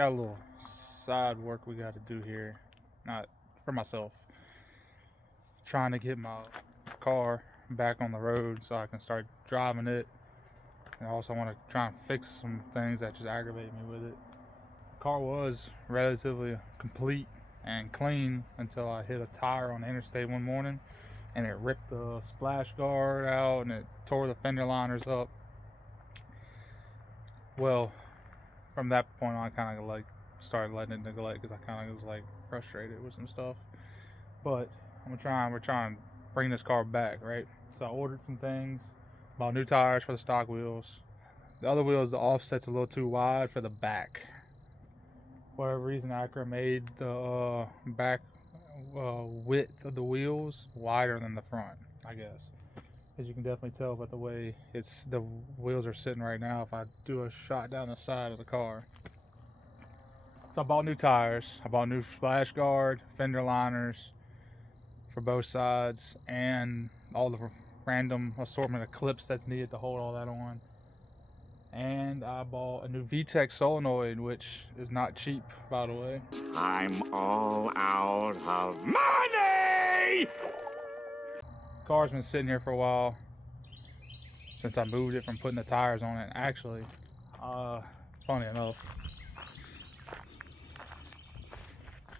got a little side work we got to do here. Not for myself. Trying to get my car back on the road so I can start driving it. And I also want to try and fix some things that just aggravate me with it. The car was relatively complete and clean until I hit a tire on the interstate one morning and it ripped the splash guard out and it tore the fender liners up. Well, from that point on, I kind of like started letting it neglect because I kind of was like frustrated with some stuff. But we're trying to bring this car back, right? So I ordered some things, bought new tires for the stock wheels. The other wheels, the offset's a little too wide for the back. For whatever reason, Acura made the back width of the wheels wider than the front, I guess. As you can definitely tell by the way the wheels are sitting right now if I do a shot down the side of the car. So I bought new tires, I bought new splash guard, fender liners for both sides, and all the random assortment of clips that's needed to hold all that on. And I bought a new Vtec solenoid, which is not cheap, by the way. I'm all out of money! Car's been sitting here for a while since I moved it from putting the tires on it. Actually, funny enough,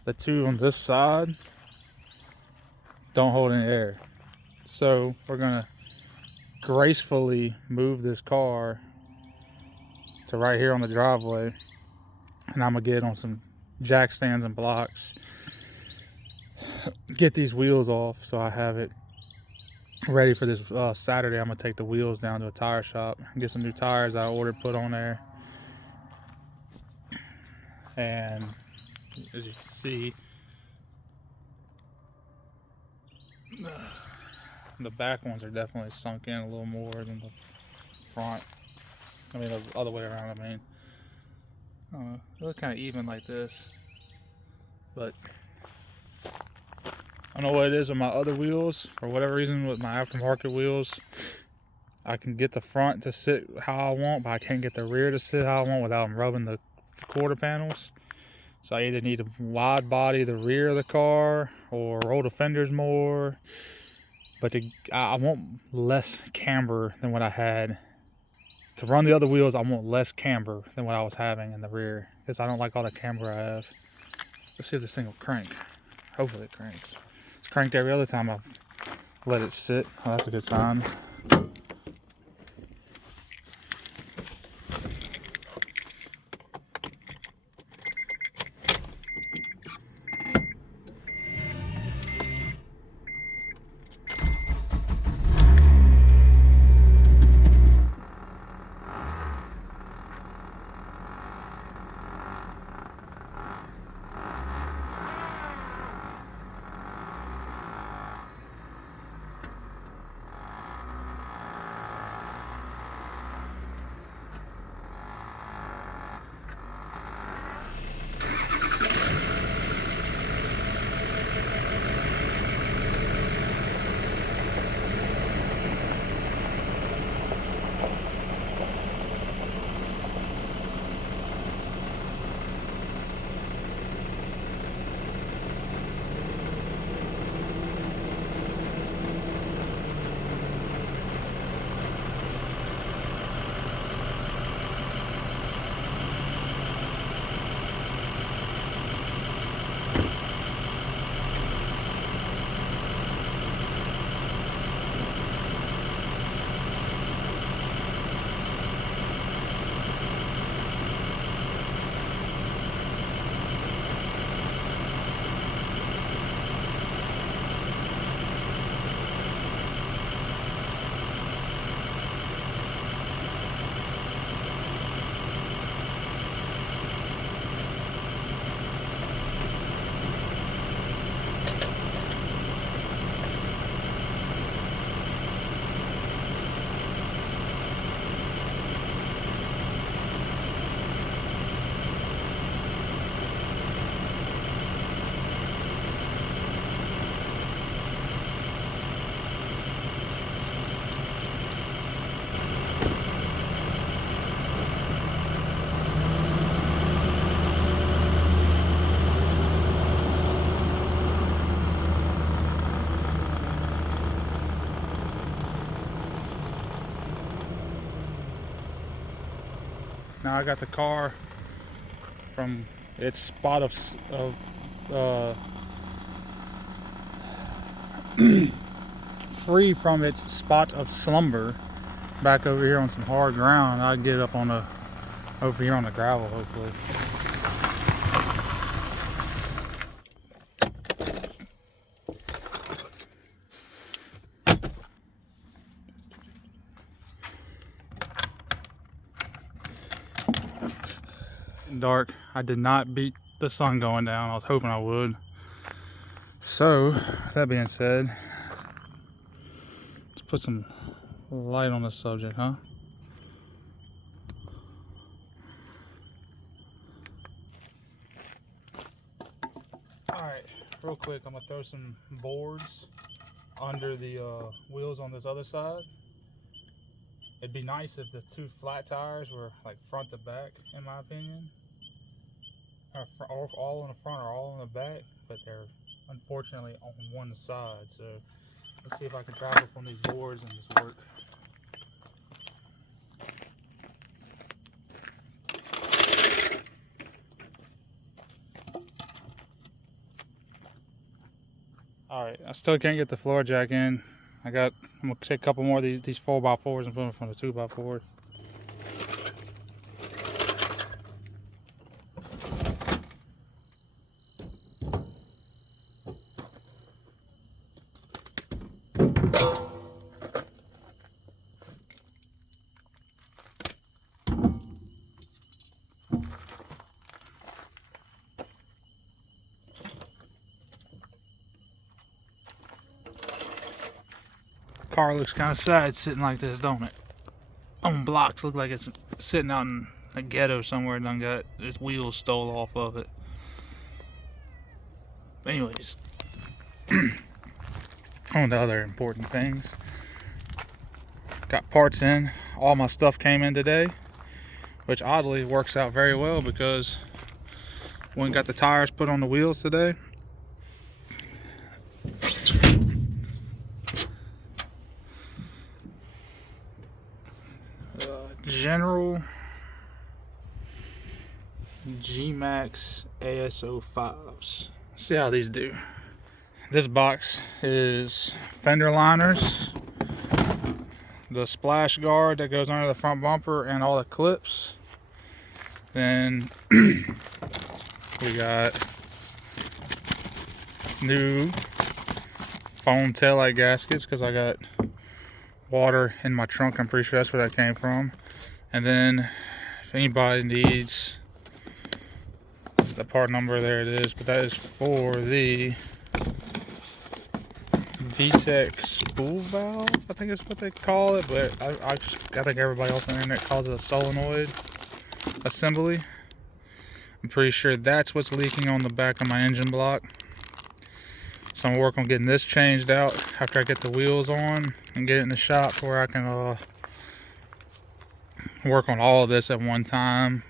the two on this side don't hold any air. So we're gonna gracefully move this car to right here on the driveway, and I'm gonna get on some jack stands and blocks, get these wheels off so I have it ready for this Saturday. I'm gonna take the wheels down to a tire shop and get some new tires I ordered put on there. And as you can see, the back ones are definitely sunk in a little more than the front. I mean, the other way around. I mean, it looks kind of even like this, but I don't know what it is with my other wheels. For whatever reason, with my aftermarket wheels, I can get the front to sit how I want, but I can't get the rear to sit how I want without them rubbing the quarter panels. So I either need to wide body the rear of the car or roll the fenders more. But I want less camber than what I had. To run the other wheels, I want less camber than what I was having in the rear, because I don't like all the camber I have. Let's see if this thing will crank. Hopefully it cranks. It's cranked every other time I've let it sit. Oh, that's a good sign. Now I got the car from its spot of free from its spot of slumber back over here on some hard ground. I'll get up on the over here on the gravel hopefully. Dark. I did not beat the sun going down. I was hoping I would. So, with that being said, let's put some light on this subject, huh? Alright, real quick, I'm gonna throw some boards under the wheels on this other side. It'd be nice if the two flat tires were like front to back, in my opinion. Or all in the front or all in the back, but they're unfortunately on one side. So let's see if I can drive up on these boards and just work. Alright, I still can't get the floor jack in. I'm gonna take a couple more of these 4x4s and put them from the 2x4. Car looks kind of sad sitting like this, don't it? On blocks, look like it's sitting out in a ghetto somewhere and done got its wheels stole off of it. But anyways, on to other important things. Got parts in. All my stuff came in today, which oddly works out very well because when got the tires put on the wheels today. General G-Max ASO5s. See how these do. This box is fender liners, the splash guard that goes under the front bumper, and all the clips. Then we got new foam taillight gaskets because I got water in my trunk. I'm pretty sure that's where that came from. And then if anybody needs the part number, there it is, but that is for the Vtec spool valve, I think is what they call it, but I think everybody else on the internet calls it a solenoid assembly. I'm pretty sure that's what's leaking on the back of my engine block. So I'm gonna work on getting this changed out after I get the wheels on and get it in the shop to where I can work on all of this at one time.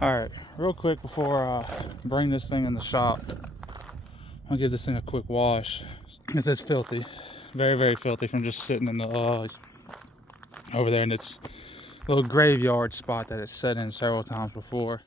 Alright, real quick before I bring this thing in the shop, I'll give this thing a quick wash. This is filthy. Very, very filthy from just sitting in the over there in its little graveyard spot that it's set in several times before.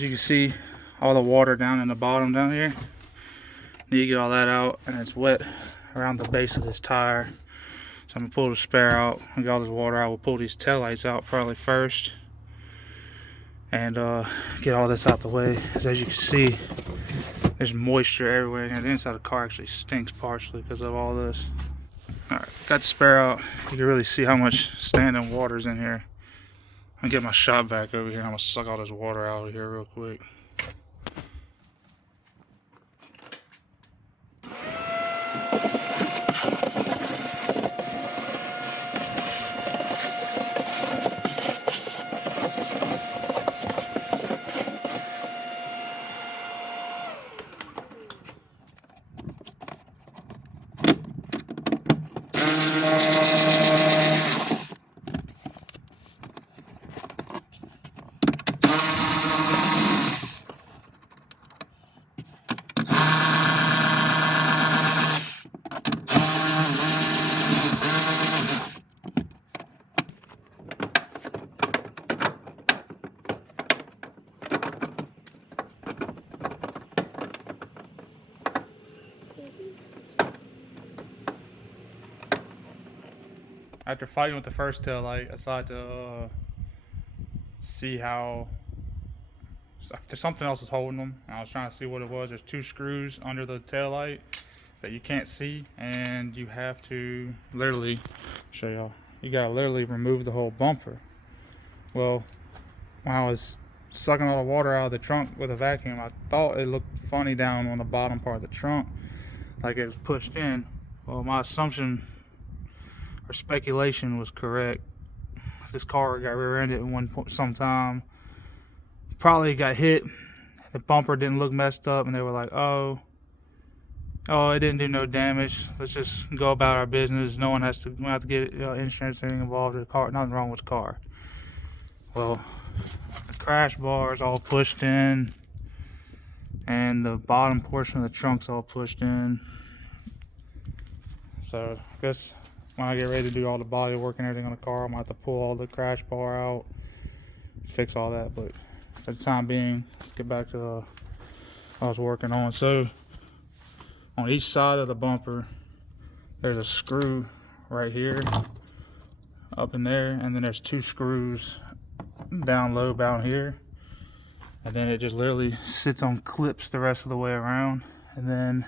as you can see, all the water down in the bottom down here. Need to get all that out, and it's wet around the base of this tire. So I'm gonna pull the spare out and get all this water out. We'll pull these taillights out probably first, and get all this out the way. As you can see, there's moisture everywhere, and the inside of the car actually stinks partially because of all this. Alright, got the spare out. You can really see how much standing water's in here. I'm gonna get my shop vac over here, and I'm gonna suck all this water out of here real quick. After fighting with the first tail light, I decided to see how there's something else is holding them. I was trying to see what it was. There's 2 screws under the tail light that you can't see, and you have to literally show y'all. You gotta literally remove the whole bumper. Well, when I was sucking all the water out of the trunk with a vacuum, I thought it looked funny down on the bottom part of the trunk, like it was pushed in. Well, my assumption or speculation was correct. This car got rear-ended at one point sometime. Probably got hit. The bumper didn't look messed up, and they were like, oh, it didn't do no damage. Let's just go about our business. No one has to, we don't have to get insurance or anything involved with the car. Nothing wrong with the car. Well, the crash bar is all pushed in, and the bottom portion of the trunk's all pushed in. So I guess when I get ready to do all the body work and everything on the car, I'm gonna have to pull all the crash bar out, fix all that. But for the time being, let's get back to what I was working on. So on each side of the bumper, there's a screw right here, up in there, and then there's 2 screws down low down here, and then it just literally sits on clips the rest of the way around. And then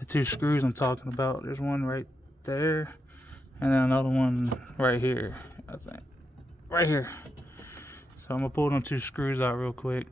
the 2 screws I'm talking about, there's one right there, and then another one right here, I think. Right here. So I'm gonna pull them 2 screws out real quick.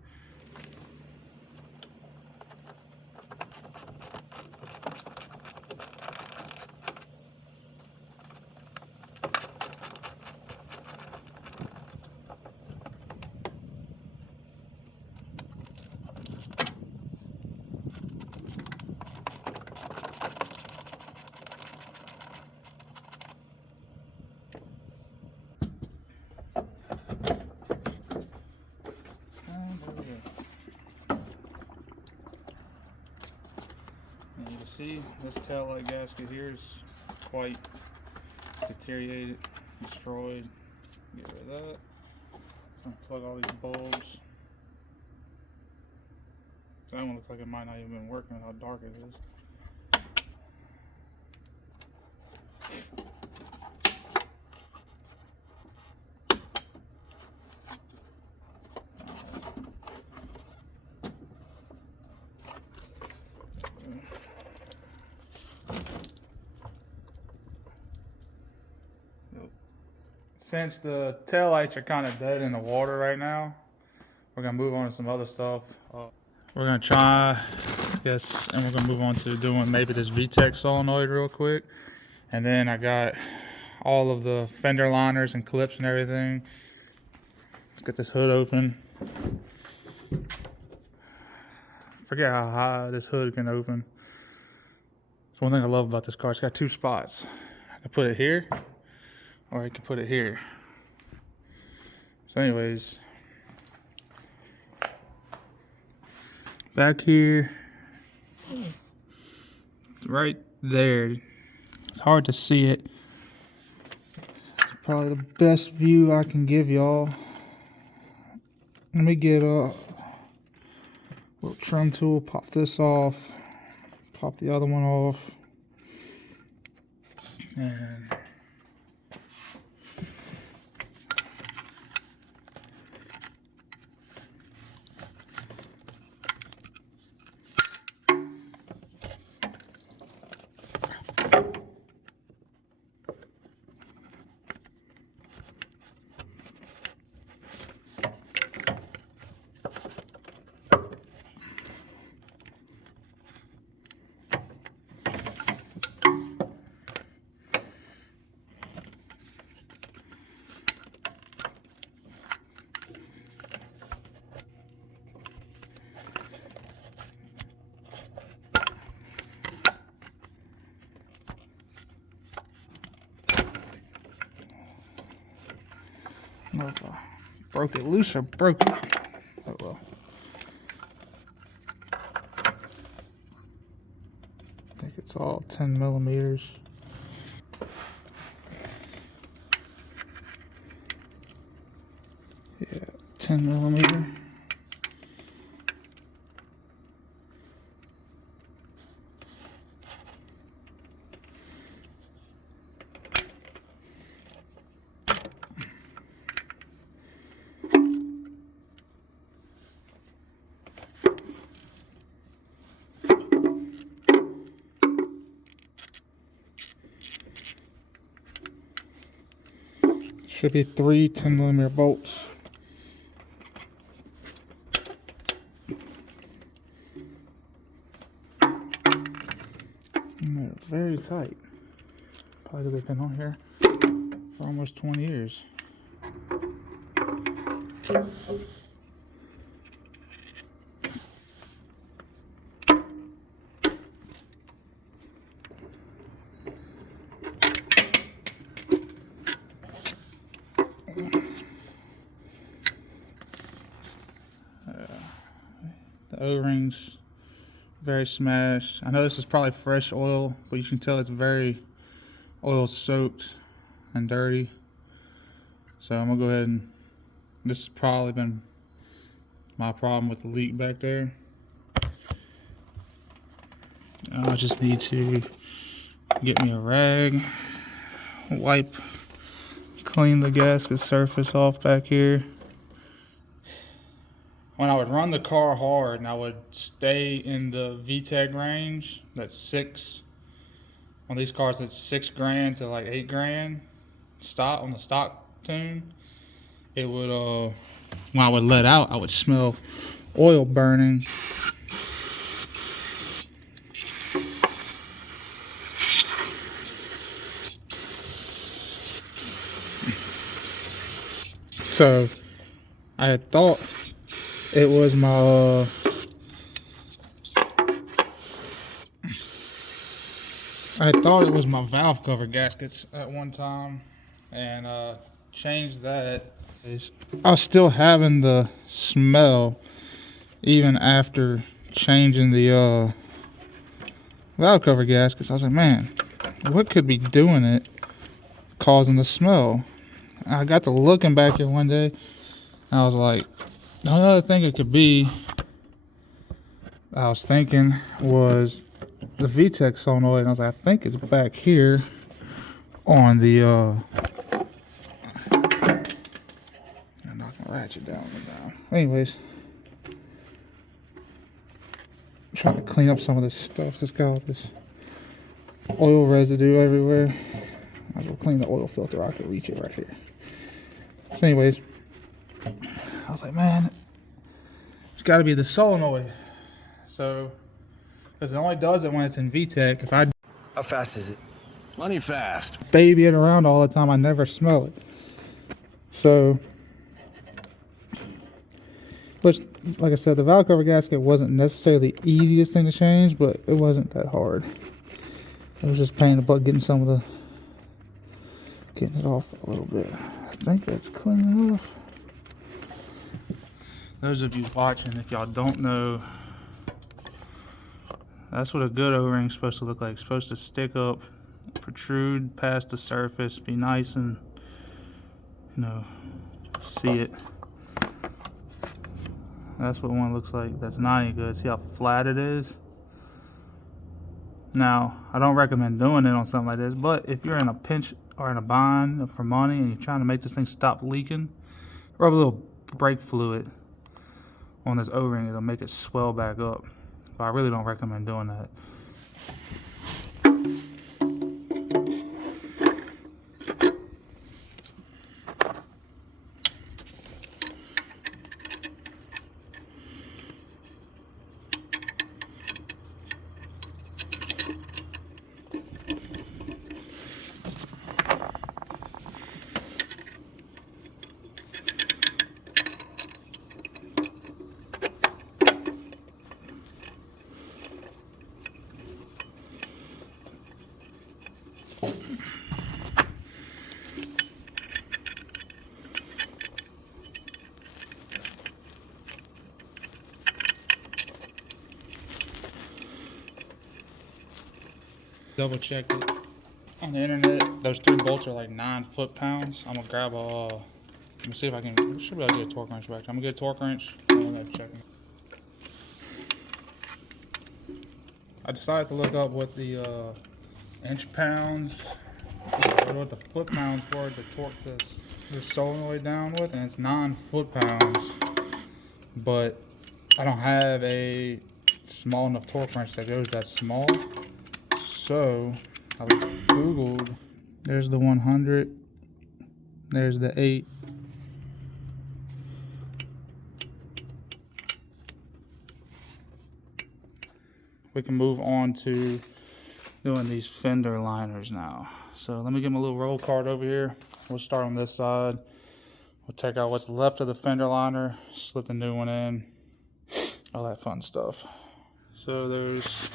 And you can see this tail light gasket here is quite deteriorated, destroyed. Get rid of that. So unplug all these bulbs. That one looks like it might not even been working, how dark it is. Since the taillights are kind of dead in the water right now, we're gonna move on to some other stuff. We're gonna try, I guess, and we're gonna move on to doing maybe this Vtec solenoid real quick. And then I got all of the fender liners and clips and everything. Let's get this hood open. Forget how high this hood can open. It's one thing I love about this car. It's got 2 spots. I can put it here, or I can put it here. So anyways, back here, right there, it's hard to see it. It's probably the best view I can give y'all. Let me get Little trim tool, pop this off, pop the other one off, and I don't know if I broke it loose or broke it. Oh well. I think it's all 10 millimeters. Yeah, 10 millimeter. Should be 3 10 millimeter bolts. And they're very tight. Probably because they've been on here for almost 20 years. The O-rings very smashed. I know this is probably fresh oil, but you can tell it's very oil soaked and dirty. So I'm gonna go ahead and, this has probably been my problem with the leak back there. I just need to get me a rag, wipe, clean the gasket surface off back here. When I would run the car hard and I would stay in the Vtec range, that's 6. On these cars, it's 6 grand to like 8 grand. Stock on the stock tune, it would when I would let out, I would smell oil burning. So I had thought it was my valve cover gaskets at one time, and changed that. I was still having the smell even after changing the valve cover gaskets. I was like, man, what could be doing it, causing the smell? And I got to looking back here one day, and I was like, the only other thing it could be, I was thinking, was the Vtec solenoid. And I was like, I think it's back here on the I'm not gonna ratchet down now. Anyways, I'm trying to clean up some of this stuff. Just got all this oil residue everywhere. Might as well clean the oil filter. I could reach it right here. So anyways, I was like, man, it's got to be the solenoid. So, because it only does it when it's in Vtec. If I How fast is it? Plenty fast. baby it around all the time, I never smell it. So, which, like I said, the valve cover gasket wasn't necessarily the easiest thing to change, but it wasn't that hard. It was just a pain in the butt getting it off a little bit. I think that's clean enough. Those of you watching, if y'all don't know, that's what a good O-ring is supposed to look like. It's supposed to stick up, protrude past the surface, be nice and, you know, see it. That's what one looks like. That's not any good. See how flat it is? Now, I don't recommend doing it on something like this, but if you're in a pinch or in a bind for money and you're trying to make this thing stop leaking, rub a little brake fluid on this O-ring. It'll make it swell back up. But I really don't recommend doing that. Double checked it on the internet. Those 3 bolts are like 9 foot-pounds. I'm gonna grab a. Let me see if I can. I should be able to get a torque wrench back. I'm gonna get a torque wrench. I'm gonna check it. I decided to look up what the inch-pounds, what the foot-pounds were to torque this solenoid down with, and it's 9 foot-pounds. But I don't have a small enough torque wrench that goes that small. So I googled, there's the 100, there's the 8. We can move on to doing these fender liners now. So let me get my little roll card over here. We'll start on this side. We'll take out what's left of the fender liner, slip the new one in, all that fun stuff. So there's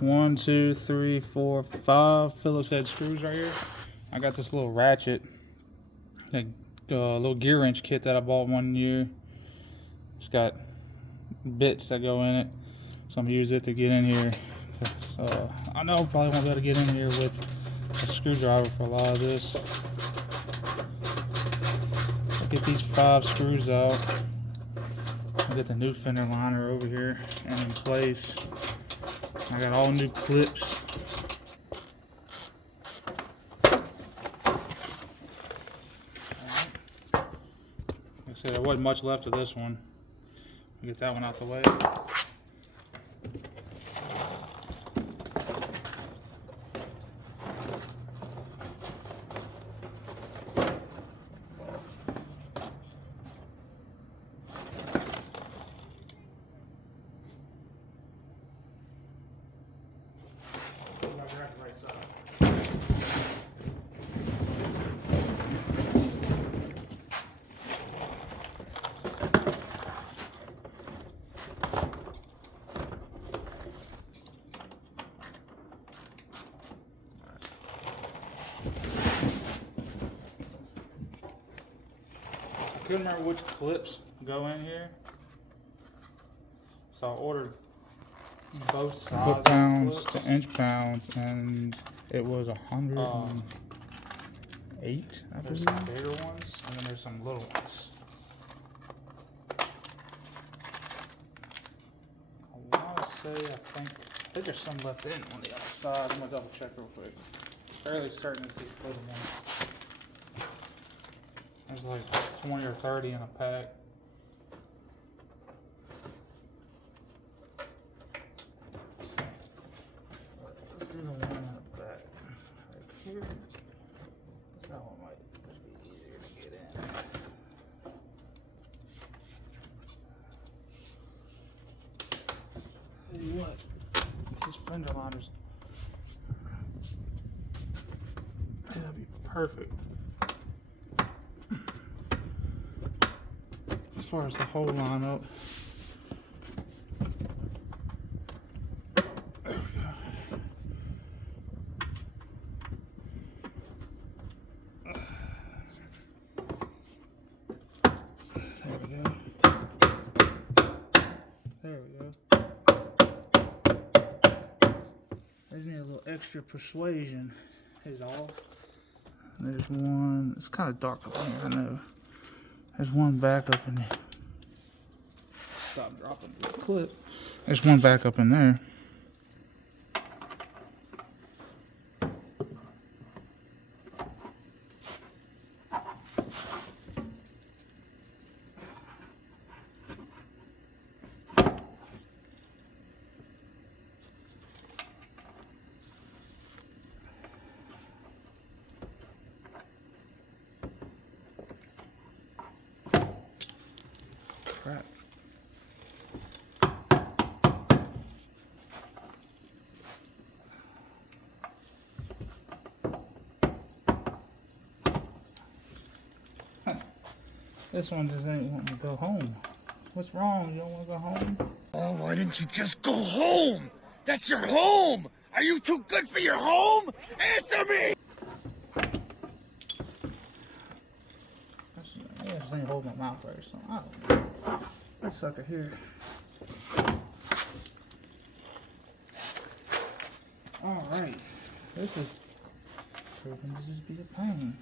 1, 2, 3, 4, 5 Phillips head screws right here. I got this little ratchet, a little gear wrench kit that I bought one year. It's got bits that go in it, so I'm gonna use it to get in here. So I know I probably won't be able to get in here with a screwdriver for a lot of this. I'll get these 5 screws out. I'll get the new fender liner over here and in place. I got all new clips. Like I said, there wasn't much left of this one. I'll get that one out the way. I couldn't remember which clips go in here, so I ordered both sides, foot-pounds to inch-pounds, and it was 108. There's some bigger ones, and then there's some little ones. I want to say, I think there's some left in on the other side. I'm gonna double check real quick. Fairly certain it's these little ones. There's like 20 or 30 in a pack. Let's do the one in the back. Right here. That one might just be easier to get in. Tell you what, these fender liners, that'll be perfect. As far as the whole lineup, there we go. There we go. There we go. Just need a little extra persuasion is all. There's one, it's kind of dark up here, I know. There's one back up in there. stop dropping the clip. There's one back up in there. Crap. This one just ain't wanting to go home. What's wrong? You don't want to go home? Oh, why didn't you just go home? That's your home! Are you too good for your home? Answer me! Yeah, just ain't holding my mouth right or something. I don't know. This sucker here. Alright. This is proving to just be a pain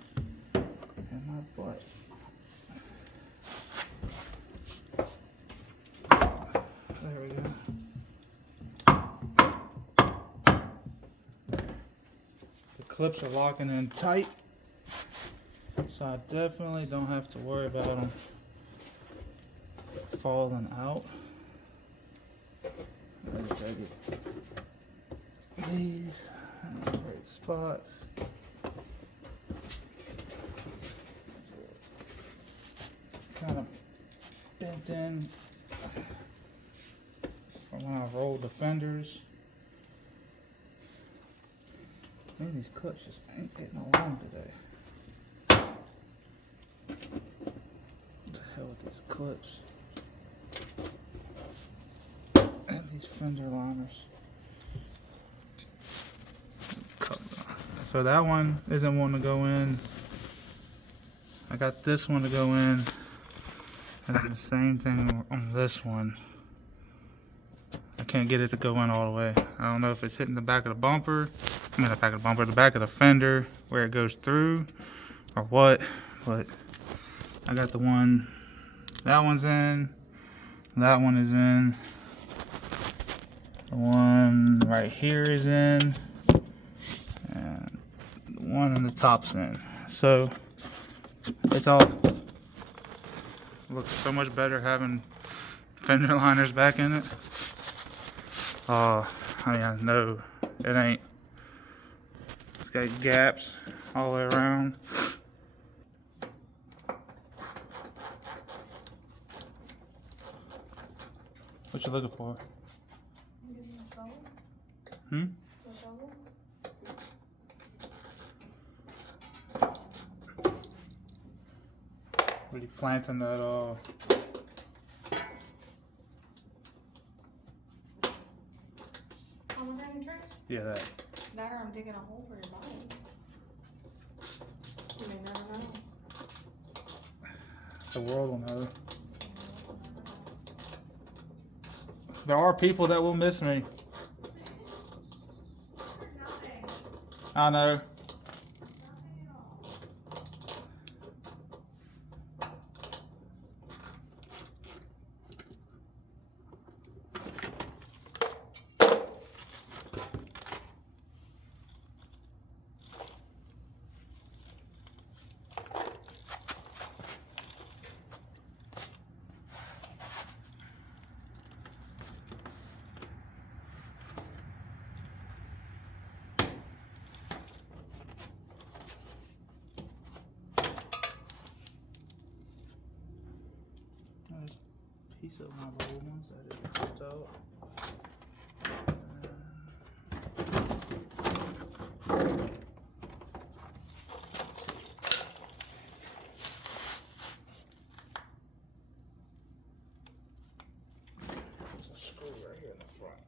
in my butt. There we go. The clips are locking in tight, so I definitely don't have to worry about them falling out. Let me try to get these in the right spots. Kind of bent in from when I rolled the fenders. Man, these clips just ain't getting along today. What the hell with these clips? And these fender liners. So that one isn't wanting to go in. I got this one to go in. And the same thing on this one. I can't get it to go in all the way. I don't know if it's hitting the back of the bumper. I mean the back of the bumper, the back of the fender where it goes through or what. But I got the one, that one's in, that one is in, the one right here is in, and the one in the top's in. So it's all, looks so much better having fender liners back in it. I mean, I know it ain't, it's got gaps all the way around. What you looking for? Hmm? What are you planting that Pomegranate tree? yeah, that. That or I'm digging a hole for your body. You may never know. The world will know. There are people that will miss me. I know. There's a piece of my old ones that is popped out. There's a screw right here in the front.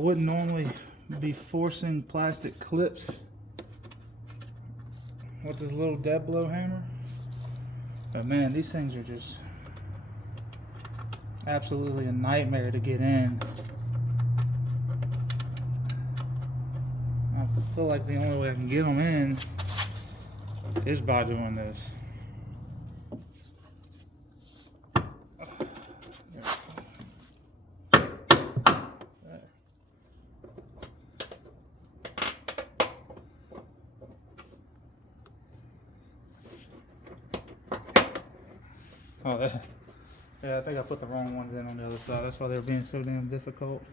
wouldn't normally be forcing plastic clips with this little dead blow hammer, but man, these things are just absolutely a nightmare to get in. I feel like the only way I can get them in is by doing this. Oh, yeah, I think I put the wrong ones in on the other side. That's why they were being so damn difficult.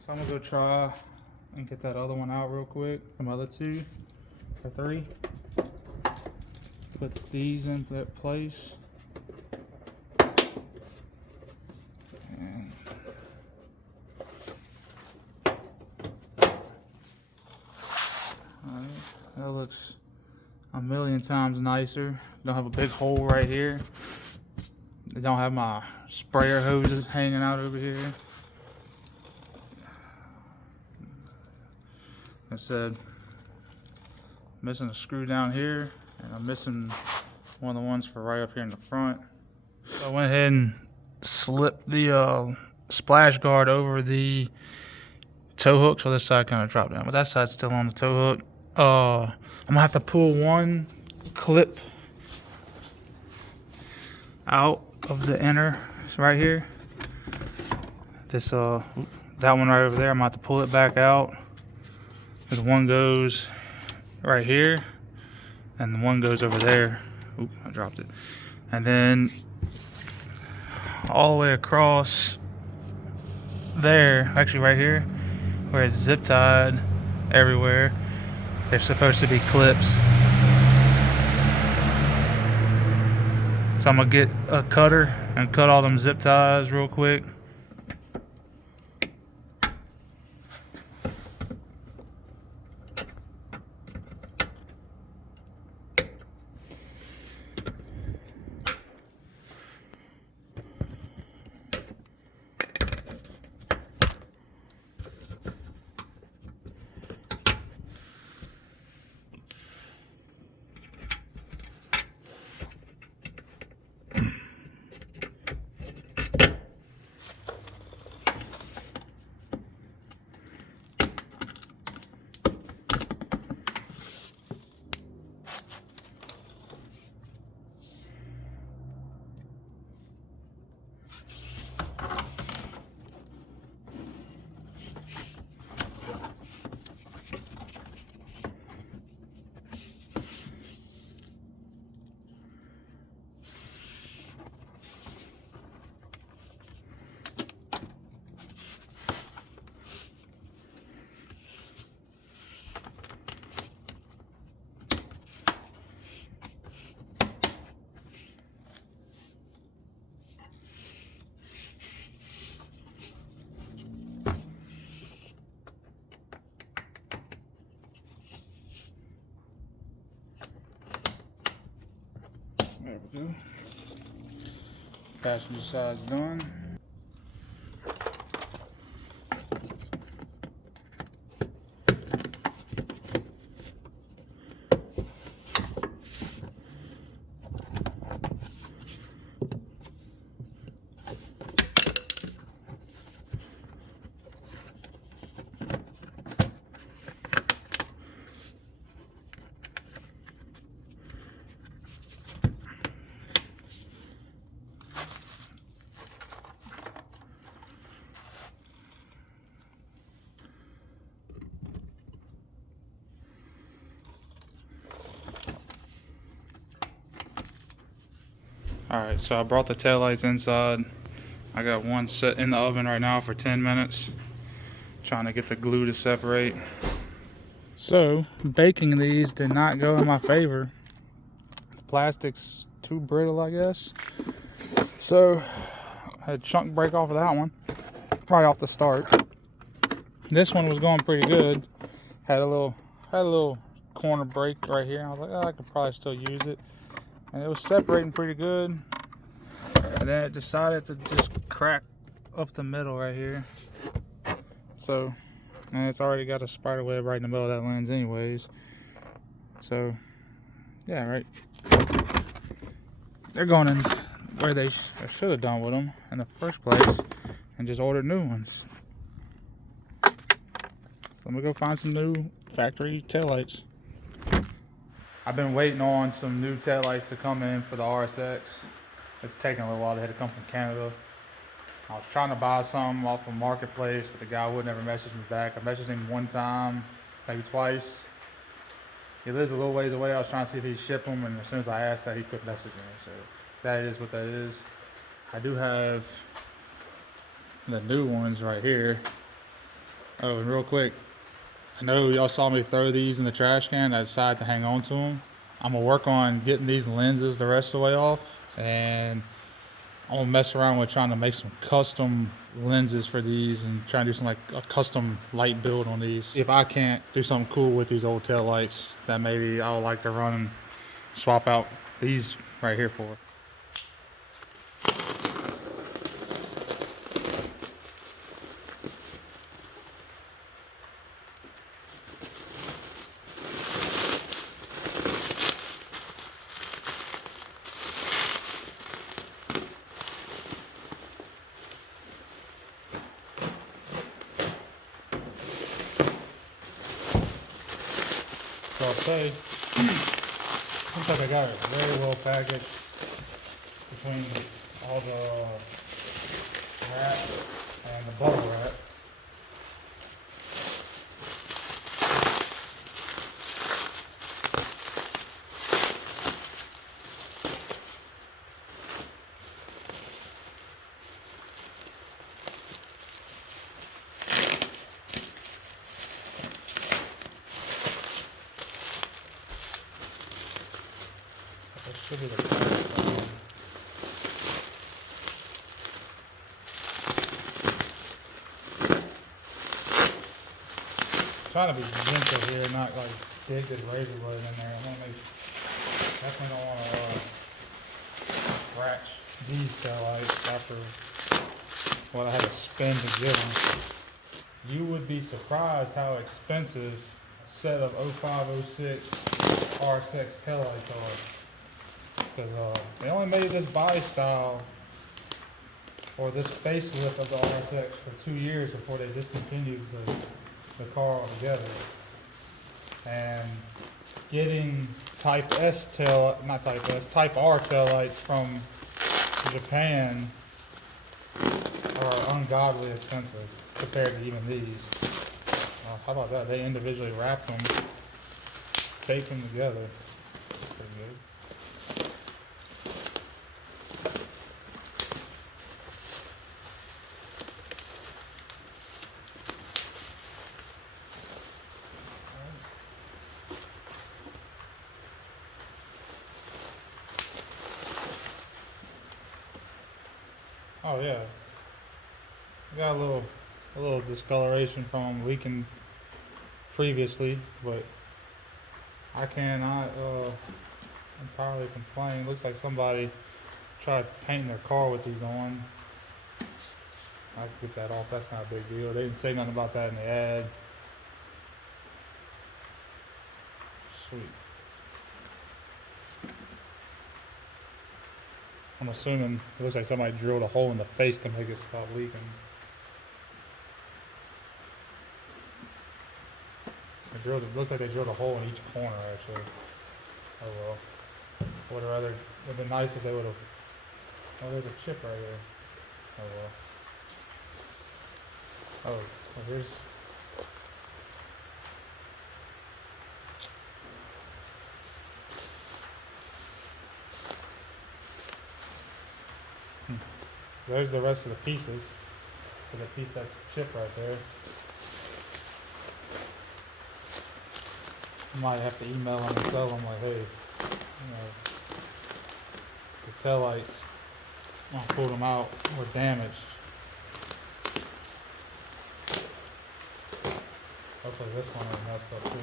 So I'm gonna go try and get that other one out real quick. Some other 2 or 3. Put these in that place. And that looks a million times nicer. Don't have a big hole right here. They don't have my sprayer hoses hanging out over here. Like I said, missing a screw down here. And I'm missing one of the ones for right up here in the front. So I went ahead and slipped the splash guard over the tow hook, so this side kind of dropped down, but that side's still on the tow hook. I'm gonna have to pull one clip out of the inner right here. This that one right over there, I'm gonna have to pull it back out. Because one goes right here. And the one goes over there. Oop, I dropped it. And then all the way across there, actually right here, where it's zip tied everywhere, there's supposed to be clips. So I'm gonna get a cutter and cut all them zip ties real quick. There we go. Passenger side's done. Alright, so I brought the taillights inside. I got one set in the oven right now for 10 minutes. Trying to get the glue to separate. So, baking these did not go in my favor. The plastic's too brittle, I guess. So, had a chunk break off of that one right off the start. This one was going pretty good. Had a little corner break right here. I was like, oh, I could probably still use it. And it was separating pretty good. And then it decided to just crack up the middle right here. So, and it's already got a spider web right in the middle of that lens anyways. So, yeah, right. They're going in where they should have done with them in the first place and just ordered new ones. So I'm gonna go find some new factory taillights. I've been waiting on some new taillights to come in for the RSX. It's taking a little while. They had to come from Canada. I was trying to buy some off of Marketplace, but the guy would never message me back. I messaged him one time, maybe twice. He lives a little ways away. I was trying to see if he'd ship them, and as soon as I asked that, he quit messaging me. So that is what that is. I do have the new ones right here. Oh, and real quick, I know y'all saw me throw these in the trash can. I decided to hang on to them. I'm gonna work on getting these lenses the rest of the way off, and I'm gonna mess around with trying to make some custom lenses for these and try and do some like a custom light build on these. If I can't do something cool with these old tail lights, that maybe I would like to run and swap out these right here for. So I'll say, looks like I got it very well packaged between all the wrap and the bubble wrap. That should be the package. Trying to be gentle here, not like dig this razor blade in there. I want to definitely don't want to scratch these tail lights after what I had to spend to get them. You would be surprised how expensive a set of 0506 RSX tail lights are. Because they only made this body style or this facelift of the RSX for 2 years before they discontinued the car altogether. And getting Type R tail lights from Japan are ungodly expensive compared to even these. How about that? They individually wrapped them, taped them together. That's pretty good. Oh yeah, I got a little discoloration from leaking previously, but I cannot entirely complain. Looks like somebody tried painting their car with these on. I can get that off. That's not a big deal. They didn't say nothing about that in the ad. Sweet. I'm assuming it looks like somebody drilled a hole in the face to make it stop leaking. It looks like they drilled a hole in each corner actually. Oh well. Would have rather, it would have been nice if they would have. Oh, there's a chip right here. Oh well. Oh, well here's. There's the rest of the pieces. So the piece that's chipped right there. I might have to email them and tell them like, hey, you know, the tail lights I pulled them out, were damaged. Hopefully this one is messed up too.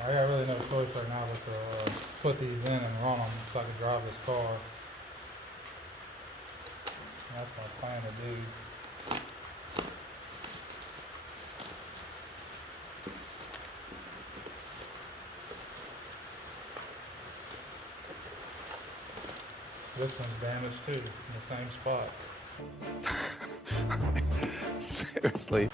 I got really no choice right now but to put these in and run them so I can drive this car. That's my plan to do. This one's damaged too, in the same spot. Seriously.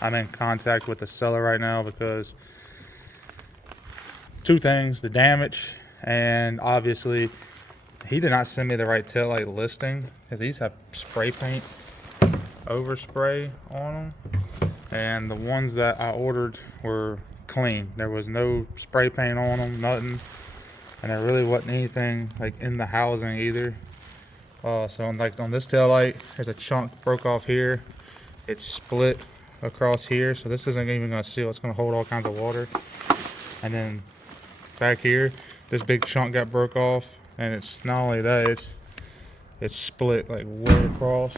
I'm in contact with the seller right now because two things: the damage, and obviously he did not send me the right taillight listing because these have spray paint overspray on them, and the ones that I ordered were clean. There was no spray paint on them, nothing, and there really wasn't anything like in the housing either. So like on this taillight, there's a chunk broke off here. It's split across here, so this isn't even going to seal. It's going to hold all kinds of water. And then back here, this big chunk got broke off, and it's not only that, it's split like way across.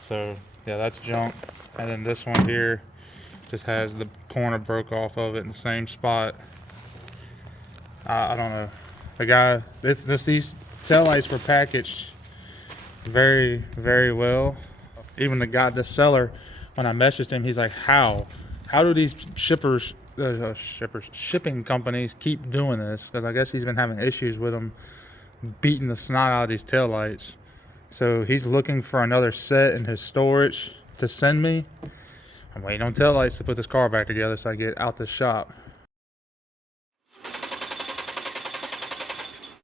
So yeah, that's junk. And then this one here just has the corner broke off of it in the same spot. I don't know. The guy, these taillights were packaged very, very well. Even the seller, when I messaged him, he's like, how do these shipping companies keep doing this? Because I guess he's been having issues with them beating the snot out of these taillights. So he's looking for another set in his storage to send me. I'm waiting on taillights to put this car back together so I get out the shop.